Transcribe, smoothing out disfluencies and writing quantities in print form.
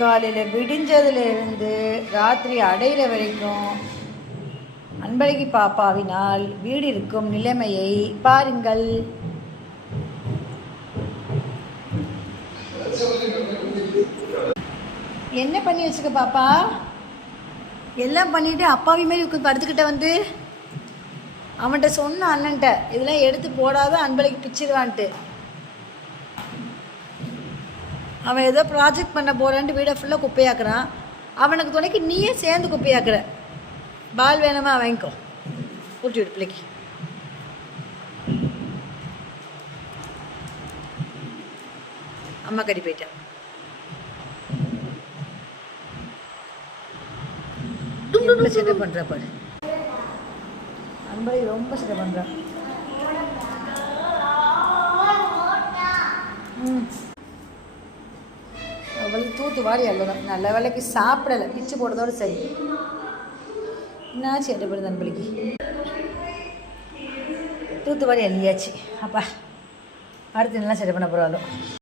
காலையில் விடிஞ்சதுலேருந்து ராத்திரி அடையிற வரைக்கும் அன்பழகி பாப்பாவினால் வீடு இருக்கும் நிலைமையை பாருங்கள். என்ன பண்ணி வச்சுக்க பாப்பா? எல்லாம் பண்ணிட்டு அப்பாவி மாதிரி படுத்துக்கிட்ட வந்து அவன்கிட்ட சொன்ன அண்ணன்ட்ட இதெல்லாம் எடுத்து போடாத அன்பழகி பிச்சிருவான்ட்டு. அவன் ஏதோ ப்ராஜெக்ட் பண்ண போகிறான்ட்டு வீடை ஃபுல்லாக குப்பையாக்குறான். அவனுக்கு துணைக்கு நீயே சேர்ந்து குப்பையாக்குற. பால் வேணுமா வாங்கிக்கோ, ஊட்டி விடு பிள்ளைக்கு. அம்மா கடி போயிட்டேன். எவ்வளோ சேட்டை பண்ணுற பாரு. அன்பழகி ரொம்ப சேட்டை பண்ணுறான். அவளுக்கு தூத்து வாடி அள்ளணும். நல்ல வேலைக்கு சாப்பிடலை, பிச்சு போடுறதோடு சரி. என்ன சேட்டை பண்ணுது அன்பழகி. தூத்து வாடி அள்ளியாச்சு. அப்பா அடுத்து நல்லா சேட்டை பண்ண போகிறாலும்